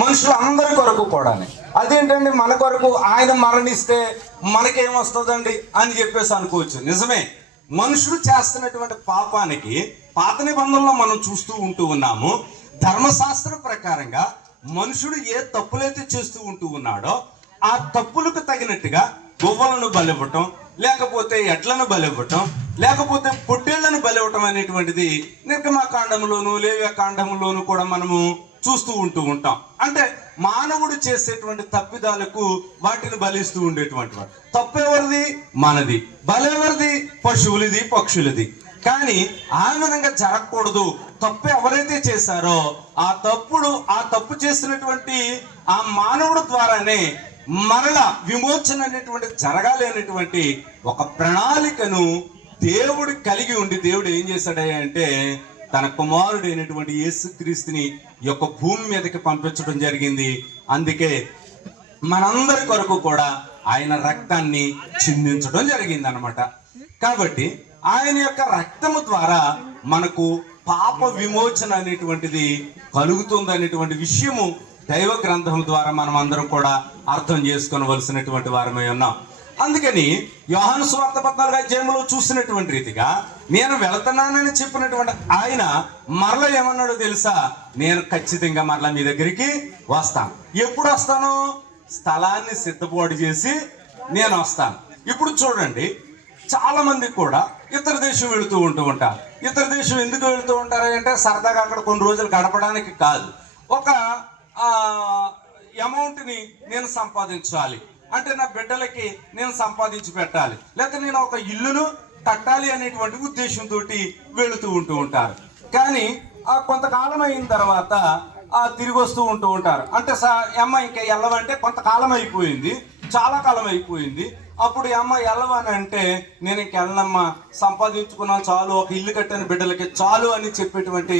మనుషులందరి కొరకు కూడా. అదేంటండి మన కొరకు ఆయన మరణిస్తే మనకేమొస్తుందండి అని చెప్పేసి అనుకోవచ్చు. నిజమే, మనుషులు చేస్తున్నటువంటి పాపానికి పాత నిబంధనలో మనం చూస్తూ ఉంటూ ఉన్నాము. ధర్మశాస్త్రం ప్రకారంగా మనుషుడు ఏ తప్పులైతే చేస్తూ ఉంటూ ఉన్నాడో ఆ తప్పులకు తగినట్టుగా గువ్వలను బలివ్వటం, లేకపోతే ఎడ్లను బలివ్వటం, లేకపోతే పొట్టేళ్లను బలివ్వటం అనేటువంటిది నిర్గమకాండంలోను లేవ్యకాండంలోను కూడా మనము చూస్తూ ఉంటూ ఉంటాం. అంటే మానవుడు చేసేటువంటి తప్పిదాలకు వాటిని బలిస్తూ ఉండేటువంటి వాడు. తప్పు ఎవరిది? మనది. బలెవరిది? పశువులది, పక్షులది. కానీ ఆ విధంగా జరగకూడదు. తప్పు ఎవరైతే చేశారో ఆ తప్పు చేసినటువంటి ఆ మానవుడు ద్వారానే మరల విమోచన అనేటువంటి జరగాలి అనేటువంటి ఒక ప్రణాళికను దేవుడు కలిగి ఉండి దేవుడు ఏం చేశాడంటే తన కుమారుడైనటువంటి యేసుక్రీస్తుని యొక్క భూమి మీదకి పంపించడం జరిగింది. అందుకే మనందరి కొరకు కూడా ఆయన రక్తాన్ని చిందించడం జరిగింది అన్నమాట. కాబట్టి ఆయన యొక్క రక్తము ద్వారా మనకు పాప విమోచన అనేటువంటిది కలుగుతుంది అనేటువంటి విషయము దైవ గ్రంథం ద్వారా మనం అందరం కూడా అర్థం చేసుకోవలసినటువంటి వారమై ఉన్నాం. అందుకని యోహాను సువార్త 14వ అధ్యాయంలో చూసినటువంటి రీతిగా నేను వెళుతున్నానని చెప్పినటువంటి ఆయన మరల ఏమన్నాడో తెలుసా? నేను ఖచ్చితంగా మరలా మీ దగ్గరికి వస్తాను. ఎప్పుడు వస్తాను? స్థలాన్ని సిద్ధపాటు చేసి నేను వస్తాను. ఇప్పుడు చూడండి, చాలా మంది కూడా ఇతర దేశం వెళుతూ ఉంటారు. ఇతర దేశం ఎందుకు వెళుతూ ఉంటారు అంటే సరదాగా అక్కడ కొన్ని రోజులు గడపడానికి కాదు. ఒక అమౌంట్ని నేను సంపాదించాలి అంటే నా బిడ్డలకి నేను సంపాదించి పెట్టాలి, లేకపోతే నేను ఒక ఇల్లును కట్టాలి అనేటువంటి ఉద్దేశంతో వెళుతూ ఉంటారు. కానీ కొంతకాలం అయిన తర్వాత తిరిగి వస్తూ ఉంటారు. అంటే అమ్మ ఇంకా వెళ్ళవంటే కొంతకాలం అయిపోయింది, చాలా కాలం అయిపోయింది. అప్పుడు అమ్మ వెళ్ళవని అంటే నేను ఇంక వెళ్ళనమ్మా, సంపాదించుకున్నాను చాలు, ఒక ఇల్లు కట్టిన బిడ్డలకి చాలు అని చెప్పేటువంటి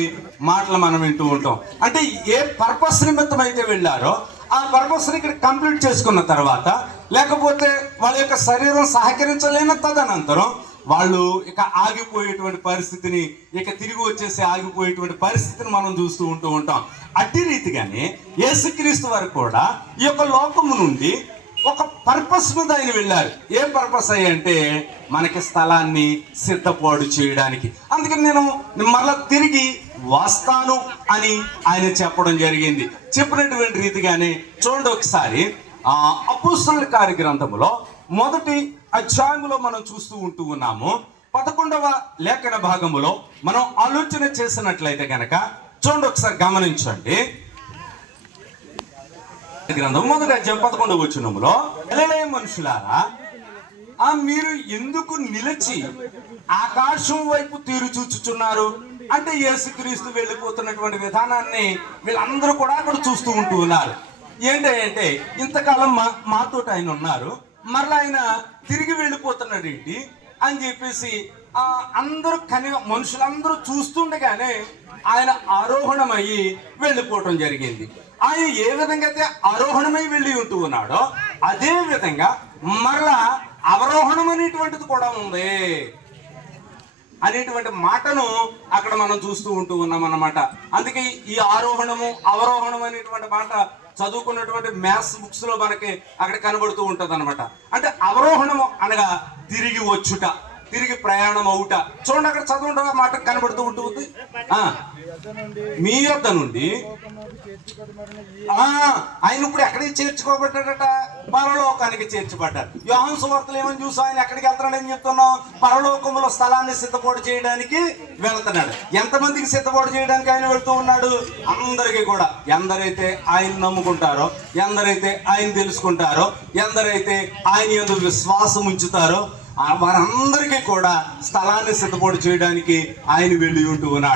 మాటలు మనం వింటూ ఉంటాం. అంటే ఏ పర్పస్ నిమిత్తం అయితే వెళ్ళారో ఆ పర్పస్ని ఇక్కడ కంప్లీట్ చేసుకున్న తర్వాత, లేకపోతే వాళ్ళ యొక్క శరీరం సహకరించలేని తదనంతరం వాళ్ళు ఇక ఆగిపోయేటువంటి పరిస్థితిని, ఇక తిరిగి వచ్చేసి ఆగిపోయేటువంటి పరిస్థితిని మనం చూస్తూ ఉంటాం. అట్టి రీతిగానే యేసుక్రీస్తు వారు కూడా ఈ యొక్క లోకము నుండి ఒక పర్పస్ మీద ఆయన వెళ్ళారు. ఏ పర్పస్ అంటే మనకి స్థలాన్ని సిద్ధపాటు చేయడానికి. అందుకని నేను మరలా తిరిగి వస్తాను అని ఆయన చెప్పడం జరిగింది. చెప్పినటువంటి రీతిగానే చూడండి ఒకసారి అపోస్తలుల కార్యగ్రంథములో 1వ అధ్యాయములో మనం చూస్తూ ఉన్నాము. 11వ లేఖన భాగములో మనం ఆలోచన చేసినట్లయితే కనుక చూడండి ఒకసారి గమనించండి. గ్రంథం 1వ అధ్యాయం 11వ వచనములో, గలిలయ మనుషులారా, మీరు ఎందుకు నిలిచి ఆకాశం వైపు తీరు చూచుచున్నారు? అంటే యేసుక్రీస్తు వెళ్ళిపోతున్నటువంటి విధానాన్ని వీళ్ళందరూ కూడా అక్కడ చూస్తూ ఉన్నారు. ఏంటంటే ఇంతకాలం మాతో ఆయన ఉన్నారు, మరలా ఆయన తిరిగి వెళ్ళిపోతున్నాడు ఏంటి అని చెప్పేసి అందరూ మనుషులందరూ చూస్తుండగానే ఆయన ఆరోహణమయ్యి వెళ్ళిపోవటం జరిగింది. ఆయన ఏ విధంగా అయితే ఆరోహణమై వెళ్ళి ఉన్నాడో అదే విధంగా మరలా అవరోహణం అనేటువంటిది కూడా ఉంది అనేటువంటి మాటను అక్కడ మనం చూస్తూ ఉన్నాం అన్నమాట. అందుకే ఈ ఆరోహణము అవరోహణం అనేటువంటి మాట చదువుకున్నటువంటి మ్యాథ్స్ బుక్స్ లో మనకి అక్కడ కనబడుతూ ఉంటది అనమాట. అంటే అవరోహణము అనగా తిరిగి వచ్చుట, తిరిగి ప్రయాణం అవుట. చూడండి అక్కడ చదువు మాట కనబడుతూ ఉంటుంది. మీ యొద్ద నుండి ఆయన ఇప్పుడు ఎక్కడికి చేర్చుకోబడ్డాడట? పరలోకానికి చేర్చబడ్డాడు. యోహాను సువార్తలో ఏమని చూసా? ఆయన ఎక్కడికి వెళ్తున్నాడని చెప్తున్నాం? పరలోకములో స్థలాన్ని సిద్ధపాటు చేయడానికి వెళ్తున్నాడు. ఎంతమందికి సిద్ధపాటు చేయడానికి ఆయన వెళ్తూ ఉన్నాడు? అందరికీ కూడా. ఎందరైతే ఆయన నమ్ముకుంటారో, ఎందరైతే ఆయన తెలుసుకుంటారో, ఎందరైతే ఆయన యందు విశ్వాసం ఉంచుతారో వారందరికీ కూడా స్థలాన్ని సిద్ధపాటు చేయడానికి ఆయన వెళ్ళి ఉన్నాడు.